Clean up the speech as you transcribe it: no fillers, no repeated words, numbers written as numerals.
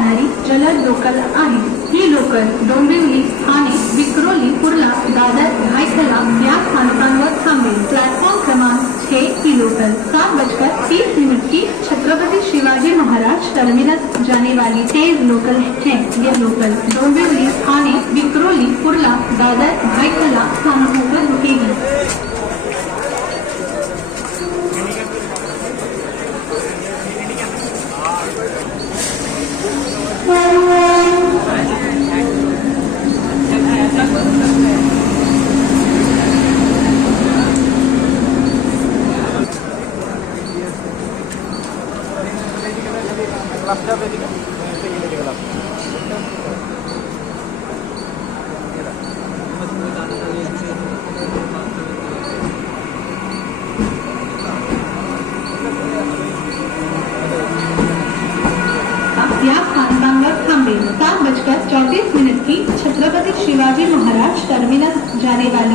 जाणारी जलद लोकल आहे। ही लोकल डोंबिवली, ठाणे, विक्रोली, कुर्ला, दादर, भायखला या स्थानकांवर थांबेल। प्लॅटफॉर्म क्रमांक 6 की लोकल 7:30 की छत्रपति शिवाजी महाराज टर्मिनस जाने वाली तेज लोकल है। यह लोकल डोंबिवली, ठाणे, विक्रोली, कुर्ला, दादर, भायखला स्थानकों पर रुकेगी। या स्थानकांवर थांबेल। 7:34 की छत्रपति शिवाजी महाराज टर्मिनस जाने वाली